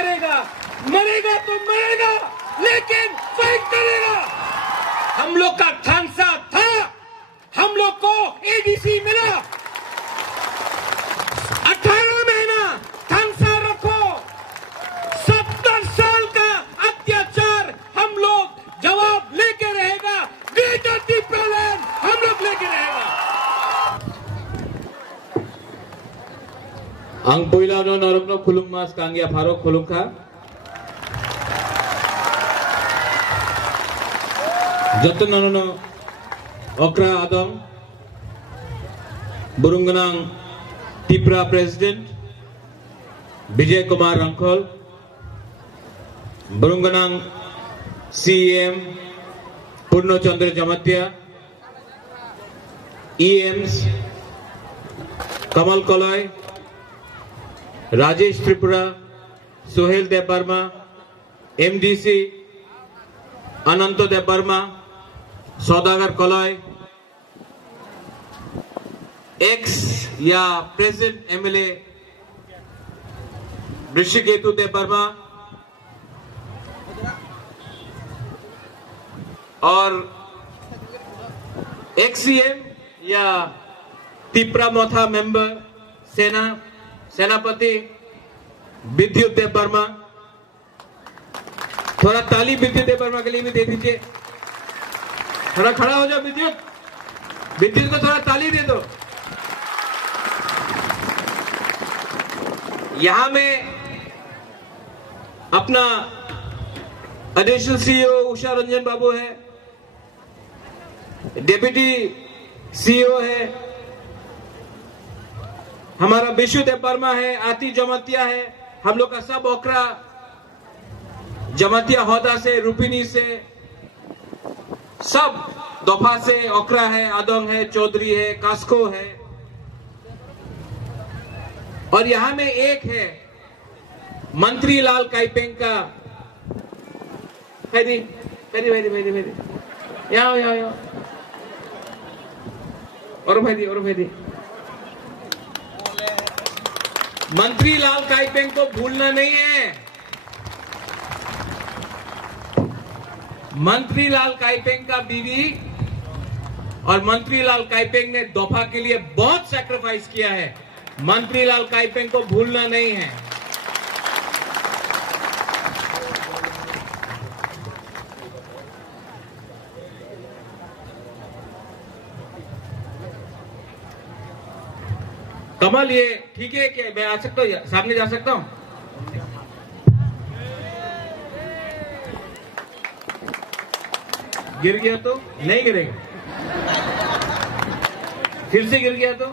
करेगा, मरेगा तो मरेगा, लेकिन फाइट करेगा। हम लोग का थांसा था, हम लोग को एडीसी मिला, 18 महीना थांसा रखो, 70 साल का अत्याचार हम लोग जवाब लेके रहेगा, ग्रेटर त्रिपुरालैंड हम लोग लेके रहेगा। Ang puilaw no norok no khulung mas kangya pharok khulung kha joto no okra adom burunganang Tripura president Vijay Kumar Rangkhol burunganang CM Purno Chandra Jamatia EMs Kamal Kolai Rajesh Tripura, Sohel Dev Verma, MDC Anant Dev Verma, Saudagar Kalai, ex या present MLA Rishiketu Dev Verma और ex CM या त्रिपुरा मोथा member सेनापति विद्युत देव वर्मा, थोड़ा ताली विद्युत देव वर्मा के लिए भी दे दीजिए। थोड़ा खड़ा हो जाओ विद्युत को थोड़ा ताली दे दो। यहां में अपना एडिशनल सीईओ उषा रंजन बाबू है, डेप्यूटी सीईओ है, हमारा विशु देव वर्मा है, आती जमातिया है, हम लोग का सब ओकरा जमातिया होदा से, रुपिनी से, सब दोफा से ओकरा है, आदोंग है, चौधरी है, कास्को है। और यहां में एक है मंत्री लाल काइपेंग का भेदी यहाँ और भेदी मंत्री लाल काइपेंग को भूलना नहीं है। मंत्री लाल काइपेंग का बीवी और मंत्री लाल काइपेंग ने दोफा के लिए बहुत सैक्रिफाइस किया है। मंत्री लाल काइपेंग को भूलना नहीं है। कमल, ये ठीक है कि मैं आ सकता हूँ, सामने जा सकता हूँ? गिर गया तो नहीं गिरेगा, फिर से गिर गया तो?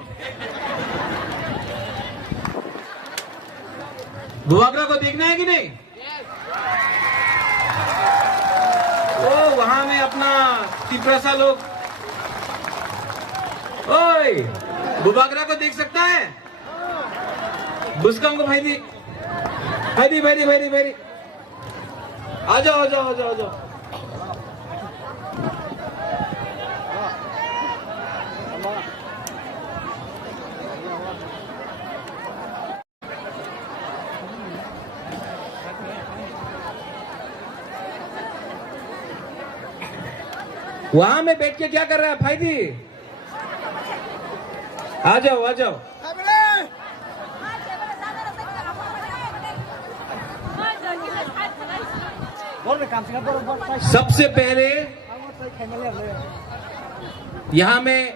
बुआगरा को देखना है कि नहीं? ओ वहां में अपना त्रिपुरा लोग, ओए बुबागरा को देख सकता है? बुस्कम को भाई आ जाओ। वहां में बैठ के क्या कर रहा है भाईजी? आ जाओ। सबसे पहले यहां में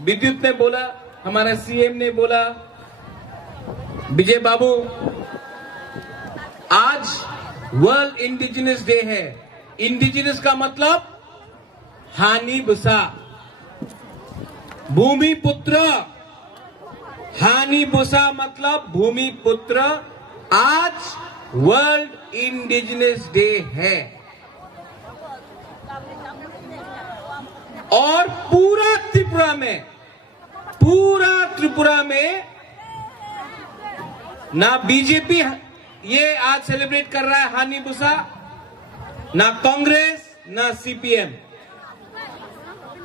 विद्युत ने बोला, हमारा सीएम ने बोला, विजय बाबू, आज वर्ल्ड इंडिजिनस डे है। इंडिजिनस का मतलब हानि बुसा, भूमि पुत्र, हानि बुसा मतलब भूमि पुत्र। आज वर्ल्ड इंडिजिनस डे है और पूरा त्रिपुरा में ना बीजेपी ये आज सेलिब्रेट कर रहा है हानि बुसा, ना कांग्रेस, ना सीपीएम,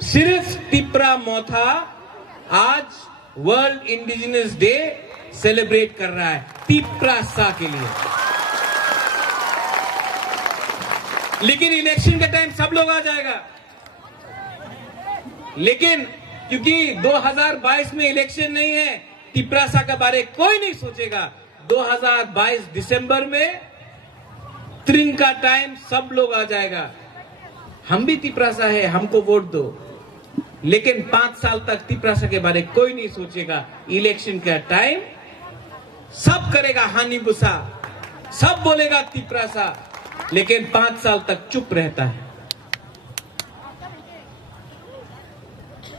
सिर्फ त्रिपुरा मोथा आज वर्ल्ड इंडिजिनस डे सेलिब्रेट कर रहा है त्रिपुरा सा के लिए। लेकिन इलेक्शन के टाइम सब लोग आ जाएगा। लेकिन क्योंकि 2022 में इलेक्शन नहीं है, तिपरासा के बारे कोई नहीं सोचेगा। 2022 दिसंबर में त्रिंग का टाइम सब लोग आ जाएगा। हम भी तिपरासा है, हमको वोट दो। लेकिन 5 साल तक तिपरासा के बारे कोई नहीं सोचेगा। इलेक्शन का टाइम सब करेगा हानि बुसा, सब बोलेगा तिपरासा, लेकिन 5 साल तक चुप रहता है।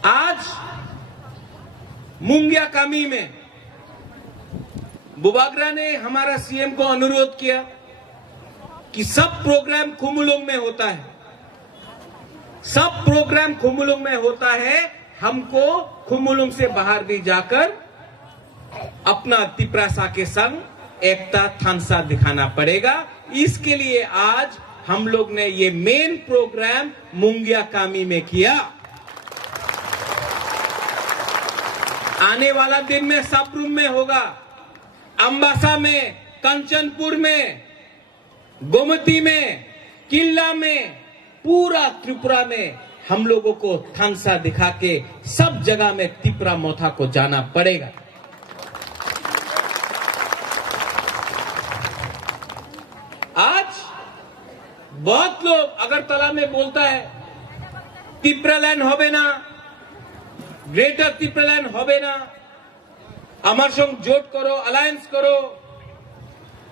आज मुंगिया कामी में बुबागरा ने हमारा सीएम को अनुरोध किया कि सब प्रोग्राम खुमुलुंग में होता है, सब प्रोग्राम खुमुलुंग में होता है, हमको खुमुलुंग से बाहर भी जाकर अपना तिपरासा के संग एकता थानसा दिखाना पड़ेगा। इसके लिए आज हम लोग ने ये मेन प्रोग्राम मुंगिया कामी में किया। आने वाला दिन में सबरूम में होगा, अंबासा में, कंचनपुर में, गोमती में, किल्ला में, पूरा त्रिपुरा में हम लोगों को थानसा दिखा के सब जगह में तिपरा मोथा को जाना पड़ेगा। आज बहुत लोग अगरतला में बोलता है तिपरालैंड होबे ना, ग्रेटर तिपरालैंड होबे ना, আমার संग जोट करो, अलायंस करो।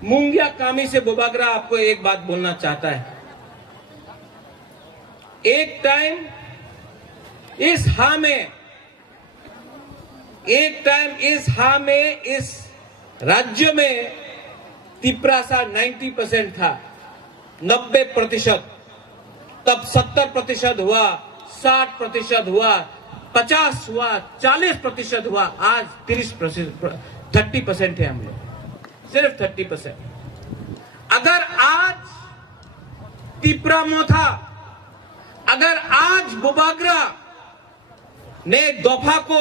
मुंगिया कामी से बुबागरा आपको एक बात बोलना चाहता है। एक टाइम इस राज्य में तिपरासा 90% था, 90%, तब 70% हुआ, 60% हुआ, 50 हुआ, 40% हुआ, आज 30% है हम लोग, सिर्फ 30%। अगर आज तिपरा मोथा, अगर आज बुबागरा ने दोफा को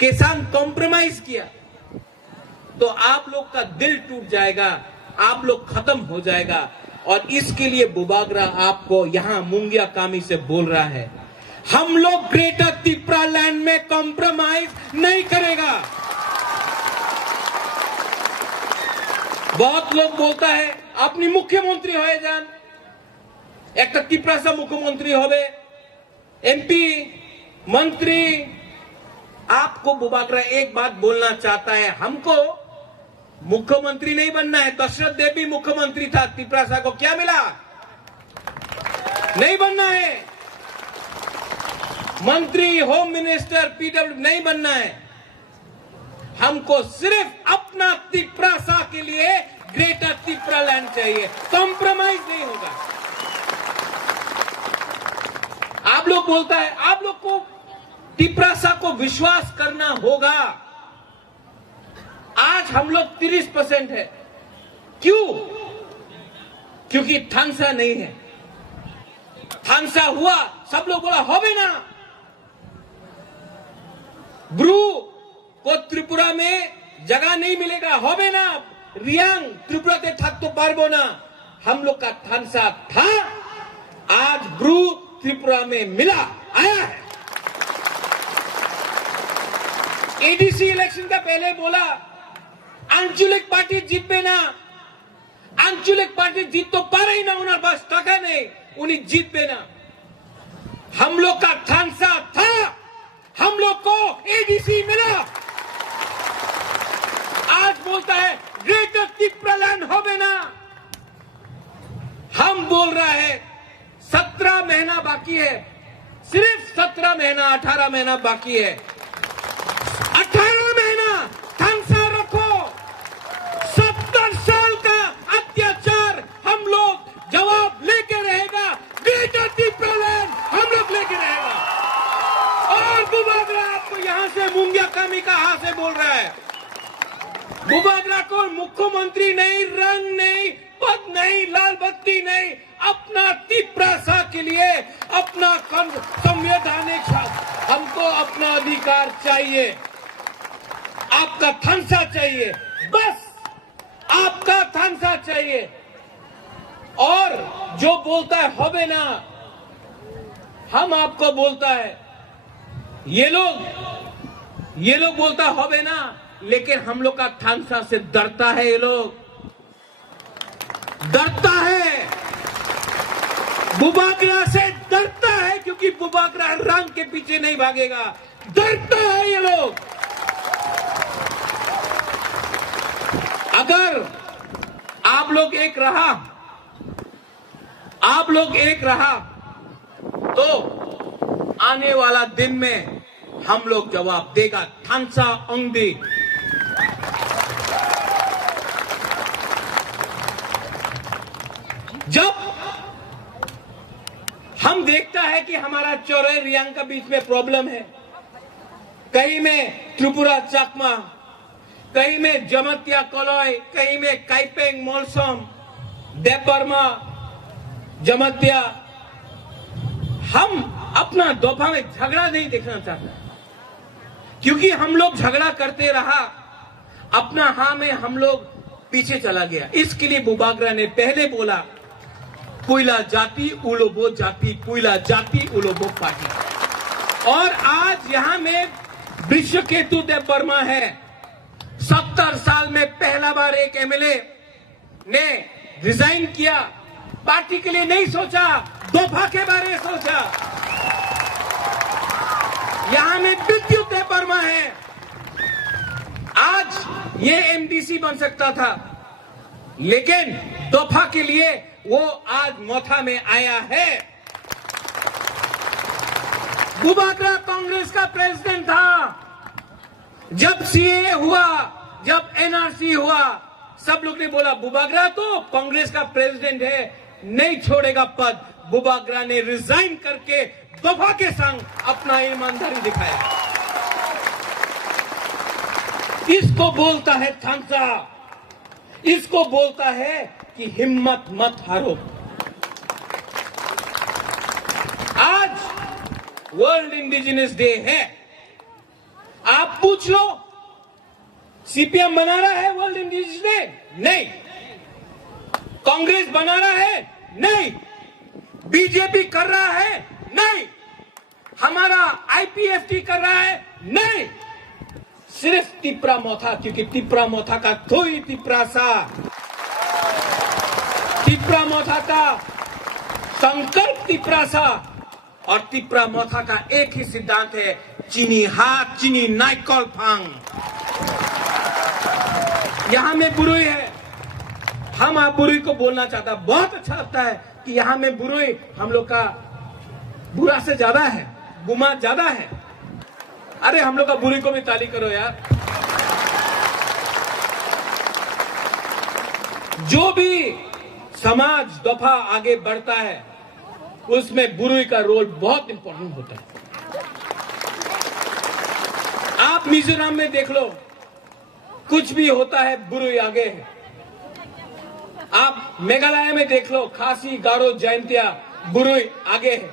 के साथ कॉम्प्रोमाइज किया तो आप लोग का दिल टूट जाएगा, आप लोग खत्म हो जाएगा। और इसके लिए बुबागरा आपको यहां मुंगिया कामी से बोल रहा है, हम लोग ग्रेटर तिपरा लैंड में कॉम्प्रोमाइज नहीं करेगा। बहुत लोग बोलता है अपनी मुख्यमंत्री होए जान, एक तिपरासा मुख्यमंत्री होवे, एमपी मंत्री। आपको बुबागरा एक बात बोलना चाहता है, हमको मुख्यमंत्री नहीं बनना है। दशरथ देव भी मुख्यमंत्री था, तिपरासा को क्या मिला? नहीं बनना है। मंत्री, होम मिनिस्टर, पीडब्ल्यू नहीं बनना है। हमको सिर्फ अपना तिपरासा के लिए ग्रेटर तिपरा लैंड चाहिए, कॉम्प्रोमाइज नहीं होगा। आप लोग बोलता है, आप लोग को तिपरासा को विश्वास करना होगा। आज हम लोग 30% है, क्यों? क्योंकि थानसा नहीं है। थानसा हुआ, सब लोग बोला होबे ना। ब्रू को त्रिपुरा में जगह नहीं मिलेगा, होबे ना। रियांग त्रिपुरा ते थक तो पारबो ना। हम लोग का थानसा था, आज ब्रू त्रिपुरा में मिला, आया है। एडीसी इलेक्शन का पहले बोला आंचलिक पार्टी जीतबे ना, आंचलिक पार्टी जीत तो पा रही ना, उन्हें बस टका नहीं, उन्हें जीतबे ना। हम लोग का थानसा था, हम लोग को एडीसी मिला। आज बोलता है ग्रेटर तिपरा लैंड होबे ना। हम बोल रहा है 17 महीना बाकी है, सिर्फ 17 महीना, 18 महीना बाकी है। 18 महीना थानसा रखो। 70 साल का अत्याचार हम लोग जवाब लेके रहेगा। ग्रेटर तिपरा लैंड हम लोग लेके रहेगा। और बुबागरा आपको यहां से मुंगिया कामी का हाथ से बोल रहा है, बुबागरा को मुख्यमंत्री नहीं, रंग नहीं, पद नहीं, लाल बत्ती नहीं, अपना तिपरासा के लिए अपना संवैधानिक हमको अपना अधिकार चाहिए। आपका थानसा चाहिए, बस आपका थानसा चाहिए। और जो बोलता है होबे ना, हम आपको बोलता है, ये लोग बोलता होबे ना, लेकिन हम लोग का थांसा से डरता है। ये लोग डरता है, बुबागरा से डरता है, क्योंकि बुबागरा रंग के पीछे नहीं भागेगा, डरता है ये लोग। अगर आप लोग एक रहा तो आने वाला दिन में हम लोग जवाब देगा। थांसा अंगदी। जब हम देखता है कि हमारा चौरे रियांग का बीच में प्रॉब्लम है, कहीं में त्रिपुरा चाकमा, कहीं में जमतिया कलॉय, कहीं में काइपेंग मोलसोम, देवबर्मा, जमतिया, हम अपना दोफा में झगड़ा नहीं देखना चाहते, क्योंकि हम लोग झगड़ा करते रहा, अपना हाँ में हम लोग पीछे चला गया। इसके लिए बुबागरा ने पहले बोला, पुइला जाति उलोबो जाति, पुइला जाति उलोबो पार्टी। और आज यहां में विश्वकेतु देवबर्मा है। 70 साल में पहला बार एक एमएलए ने रिजाइन किया, पार्टी के लिए नहीं सोचा, दोफा के बारे में सोचा। यहां में विद्युत देवबर्मा है, आज ये एमडीसी बन सकता था, लेकिन दोफा के लिए वो आज मोथा में आया है। बुबागरा कांग्रेस का प्रेसिडेंट था। जब सीए हुआ, जब एनआरसी हुआ, सब लोग ने बोला बुबागरा तो कांग्रेस का प्रेसिडेंट है, नहीं छोड़ेगा पद। बुबागरा ने रिजाइन करके दोफा के संग अपना ईमानदारी दिखाया। इसको बोलता है थांसा, इसको बोलता है कि हिम्मत मत हारो। आज वर्ल्ड इंडिजिनस डे है। आप पूछ लो, सीपीएम बना रहा है वर्ल्ड इंडिजिनस डे? नहीं। कांग्रेस बना रहा है? नहीं। बीजेपी कर रहा है? नहीं। हमारा आईपीएफटी कर रहा है? नहीं। सिर्फ तिप्रा मोथा, क्योंकि तिप्रा मोथा का कोई तिप्रा मोथा का संकल्प तिप्रा सा, और तिप्रा मोथा का एक ही सिद्धांत है, चीनी हाथ चीनी नाइकॉल फांग। यहां में बुरुई है, हम आप बुरुई को बोलना चाहता, बहुत अच्छा लगता है कि यहां में बुरुई हम लोग का बुरा से ज्यादा है, गुमा ज्यादा है। अरे हम लोग का बुरुई को भी ताली करो यार। जो भी समाज दफा आगे बढ़ता है, उसमें बुरुई का रोल बहुत इंपॉर्टेंट होता है। आप मिजोरम में देख लो, कुछ भी होता है बुरुई आगे है। आप मेघालय में देख लो, खासी गारो जयंतिया, बुरुई आगे है।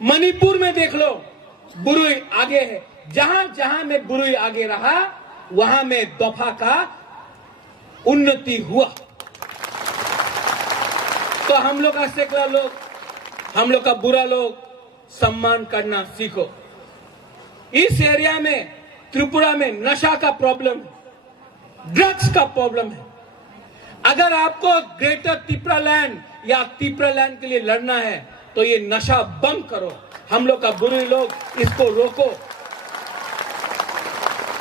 मणिपुर में देख लो, बुरुई आगे है। जहां जहां में बुरुई आगे रहा, वहां में दफा का उन्नति हुआ। तो हम लोग का सेकुलर लोग, हम लोग का बुरा लोग सम्मान करना सीखो। इस एरिया में, त्रिपुरा में नशा का प्रॉब्लम है, ड्रग्स का प्रॉब्लम है। अगर आपको ग्रेटर तिप्रालैंड या तिप्रालैंड के लिए लड़ना है, तो ये नशा बंद करो। हम लोग का बुरे लोग इसको रोको।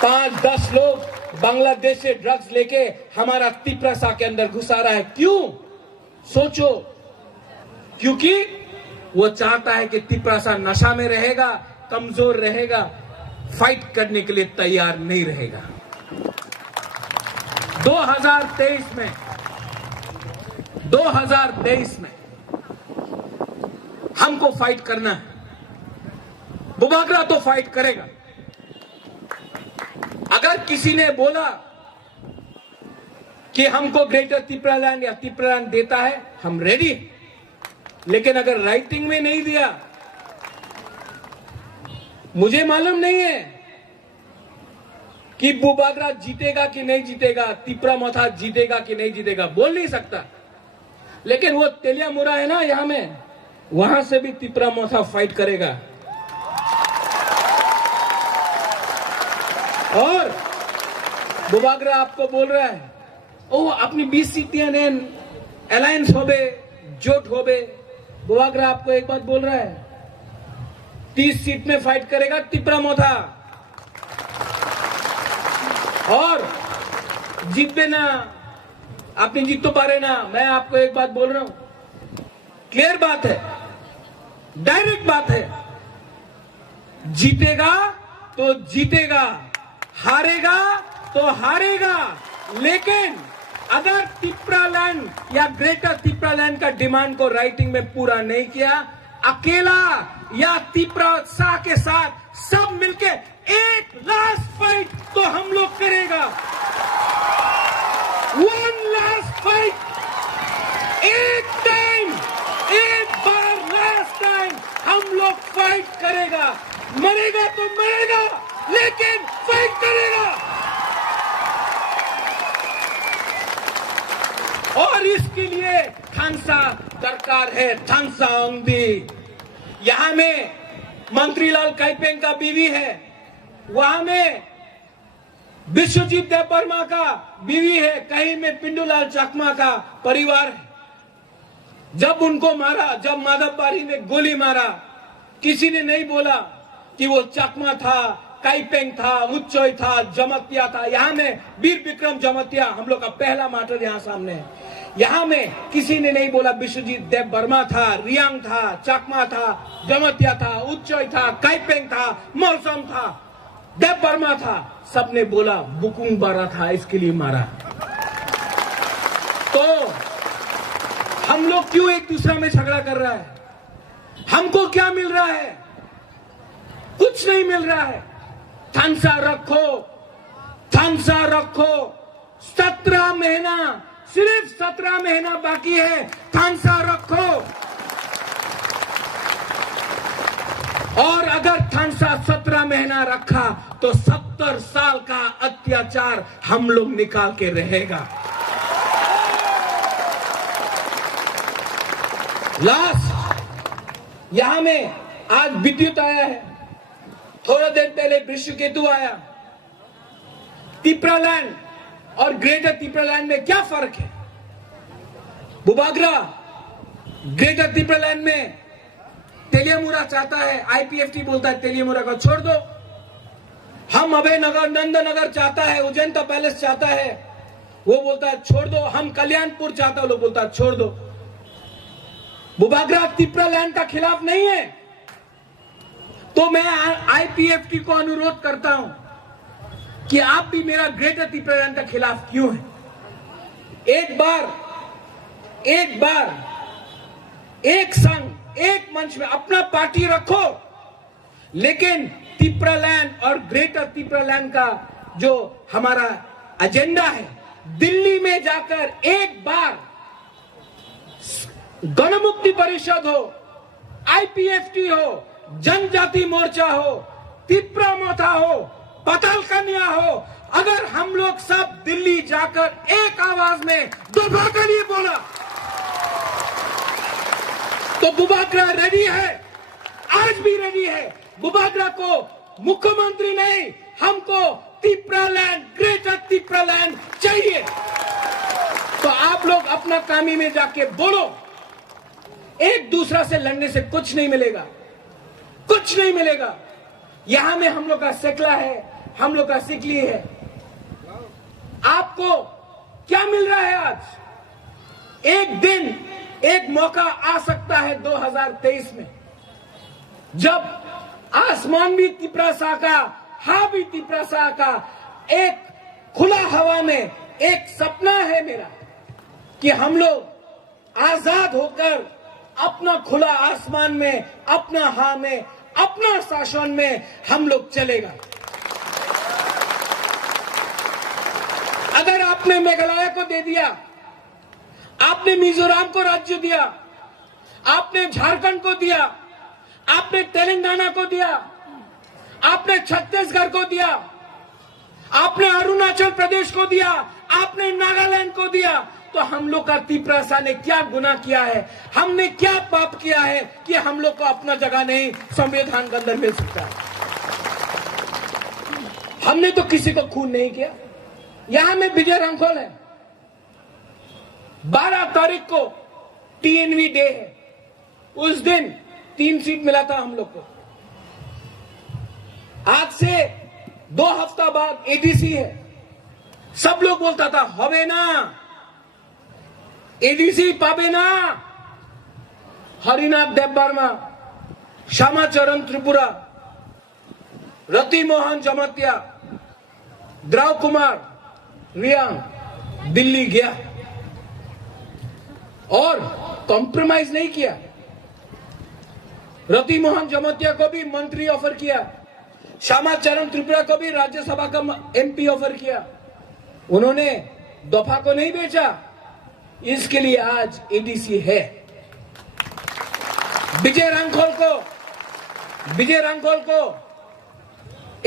5-10 लोग बांग्लादेश से ड्रग्स लेके हमारा तिप्रासा के अंदर घुसा रहा है। क्यों? सोचो। क्योंकि वो चाहता है कि तिप्रासा नशा में रहेगा, कमजोर रहेगा, फाइट करने के लिए तैयार नहीं रहेगा। 2023 में हमको फाइट करना है। बुबागरा तो फाइट करेगा। अगर किसी ने बोला कि हमको ग्रेटर तिप्रालैंड या तिप्रालैंड देता है, हम रेडी। लेकिन अगर राइटिंग में नहीं दिया, मुझे मालूम नहीं है कि बुबागरा जीतेगा कि नहीं जीतेगा, तिप्रा मोथा जीतेगा कि नहीं जीतेगा, बोल नहीं सकता। लेकिन वो तेलियामुरा है ना यहां में, वहां से भी तिपरा मोथा फाइट करेगा। और बुबागरा आपको बोल रहा है ओ अपनी 20 सीटियां ने अलायंस होबे जोट होबे। बुबागरा आपको एक बात बोल रहा है, 30 सीट में फाइट करेगा तिपरा मोथा और जीतबे ना, आपने जीत तो पा रहे ना। मैं आपको एक बात बोल रहा हूं, क्लियर बात है, डायरेक्ट बात है, जीतेगा तो जीतेगा, हारेगा तो हारेगा। लेकिन अगर तिपरालैंड या ग्रेटर तिपरालैंड का डिमांड को राइटिंग में पूरा नहीं किया, अकेला या तिपरा शाह के साथ सब मिलके एक लास्ट फाइट तो हम लोग करेगा, वन लास्ट फाइट, एक टाइम, एक बार लास्ट टाइम हम लोग फाइट करेगा। मरेगा तो मरेगा लेकिन फाइट करेगा। और इसके लिए थानसा दरकार है, थानसा औंधी। यहां में मंत्रीलाल काइपेंग का बीवी है, वहां में विश्वजीत देवबर्मा का बीवी है, कहीं में पिंडूलाल चकमा का परिवार है। जब उनको मारा, जब माधवबारी ने गोली मारा, किसी ने नहीं बोला कि वो चकमा था, काइपेंग था, उच्चोई था, जमतिया था। यहां में वीर विक्रम जमतिया हम लोग का पहला मार्टर यहां सामने है। यहां में किसी ने नहीं बोला विश्वजीत देवबर्मा था, रियांग था, चकमा था, जमतिया था, उच्चोई था, काइपेंग था, मौसम था, देवबर्मा था। सबने बोला बुकुंग बारा था, इसके लिए मारा। तो हम लोग क्यों एक दूसरे में झगड़ा कर रहा है? हमको क्या मिल रहा है? कुछ नहीं मिल रहा है। थानसा रखो, थानसा रखो। 17 महीना, सिर्फ 17 महीना बाकी है, थानसा रखो। और अगर थानसा 17 महीना रखा तो 70 साल का अत्याचार हम लोग निकाल के रहेगा। लास्ट यहां में आज विद्युत आया है, थोड़ा देर पहले विश्वकेतु आया। तिपरालैंड और ग्रेटर तिपरालैंड में क्या फर्क है? बुबागरा ग्रेटर तिपरालैंड में तेलियामुरा चाहता है, आईपीएफटी बोलता है तेलियामुरा को छोड़ दो। हम अभयनगर, नंदनगर चाहता है, उजैंता पैलेस चाहता है, वो बोलता है छोड़ दो। हम कल्याणपुर चाहता है, लोग बोलता है छोड़ दो। बुबागरा तिपरालैंड का खिलाफ नहीं है। तो मैं आईपीएफटी को अनुरोध करता हूं कि आप भी मेरा ग्रेटर तिपरालैंड का खिलाफ क्यों है? एक बार एक संघ, एक मंच में अपना पार्टी रखो, लेकिन तिपरालैंड और ग्रेटर तिपरालैंड का जो हमारा एजेंडा है, दिल्ली में जाकर एक बार गणमुक्ति परिषद हो, आईपीएफटी हो, जनजाति मोर्चा हो, तिपरा मोथा हो, पताल कन्या हो, अगर हम लोग सब दिल्ली जाकर एक आवाज में दफा के लिए बोला तो बुबागरा रेडी है, आज भी रेडी है। बुबागरा को मुख्यमंत्री नहीं, हमको तिपरालैंड, ग्रेटर तिपरालैंड चाहिए। तो आप लोग अपना कामी में जाके बोलो। एक दूसरा से लड़ने से कुछ नहीं मिलेगा, कुछ नहीं मिलेगा। यहां में हम लोग का सेकला है, हम लोग का सिकली है। आपको क्या मिल रहा है आज? एक दिन, एक मौका आ सकता है 2023 में, जब आसमान भी तिपरा सा का, हा भी तिपरा सा का, एक खुला हवा में एक सपना है मेरा कि हम लोग आजाद होकर अपना खुला आसमान में, अपना हा में, अपना शासन में हम लोग चलेगा। अगर आपने मेघालय को दे दिया, आपने मिजोरम को राज्य दिया, आपने झारखंड को दिया, आपने तेलंगाना को दिया, आपने छत्तीसगढ़ को दिया, आपने अरुणाचल प्रदेश को दिया, आपने नागालैंड को दिया, तो हम लोग का तिपरासा ने क्या गुनाह किया है, हमने क्या पाप किया है कि हम लोग को अपना जगह नहीं संविधान के अंदर मिल सकता है। हमने तो किसी को खून नहीं किया। यहां में विजय रांखोल है, 12 तारीख को टीएनवी डे है, उस दिन 3 सीट मिला था हम लोग को। आज से 2 हफ्ता बाद एडीसी है, सब लोग बोलता था हवे ना एडीसी पाबे ना। हरिनाथ देवबर्मा, श्यामाचरण त्रिपुरा, रति मोहन जमतिया, द्रव कुमार रियांग दिल्ली गया और कॉम्प्रोमाइज नहीं किया। रति मोहन जमतिया को भी मंत्री ऑफर किया, श्यामाचरण त्रिपुरा को भी राज्यसभा का एमपी ऑफर किया। उन्होंने दफा को नहीं बेचा, इसके लिए आज एडीसी है। विजय रांखोल को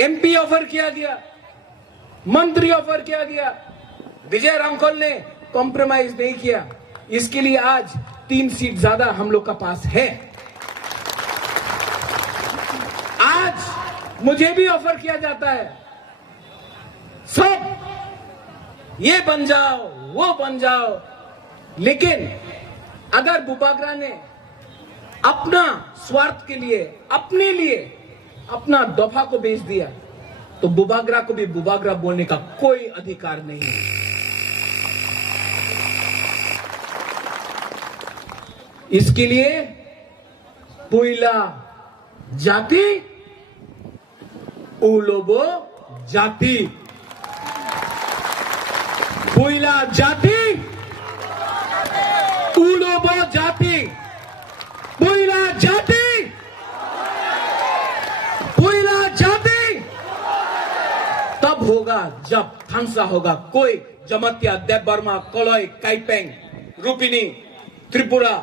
एमपी ऑफर किया गया, मंत्री ऑफर किया गया। विजय रांखोल ने कॉम्प्रोमाइज नहीं किया, इसके लिए आज 3 सीट ज्यादा हम लोग का पास है। आज मुझे भी ऑफर किया जाता है, सब ये बन जाओ वो बन जाओ, लेकिन अगर बुबागरा ने अपना स्वार्थ के लिए, अपने लिए अपना दफा को बेच दिया तो बुबागरा को भी बुबागरा बोलने का कोई अधिकार नहीं है। इसके लिए पुइला जाति उलोबो जाति, पुइला जाति उलोबो जाति, पुइला जाति तब होगा जब थांसा होगा। कोई जमतिया, देवबर्मा, कोलोई, काइपेंग, रूपिनी, त्रिपुरा,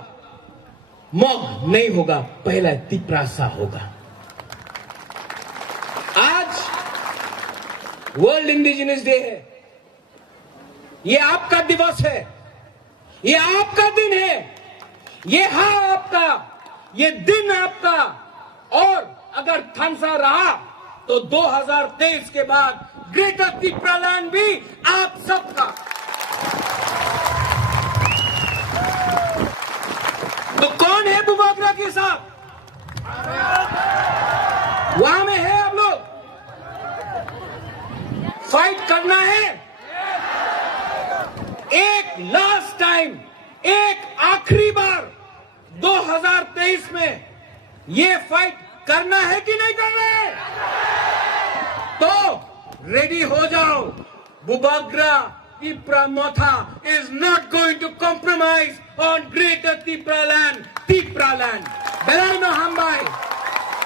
मग नहीं होगा, पहला तिपरासा होगा। आज वर्ल्ड इंडिजिनस डे है, ये आपका दिवस है, ये आपका दिन है, ये है आपका, ये दिन आपका। और अगर थांसा रहा तो 2023 के बाद ग्रेटर त्रिपुरालैंड भी आप सबका। तो कौन है बुबागरा के साथ? वहां में है आप लोग, फाइट करना है। एक लास्ट टाइम, एक आखिरी बार 2023 में ये फाइट करना है कि नहीं करना है? तो रेडी हो जाओ। Bubagra Tipramotha is not going to compromise on Greater Tipraland. Belaino Hambai,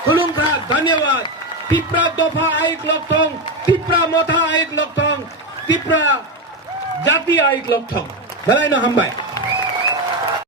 Kulungka, धन्यवाद। Tipra Dofa Aik Lokthong, Tipra Motha Aik Lokthong, Tipra Jati Aik Lokthong. Belaino Hambai.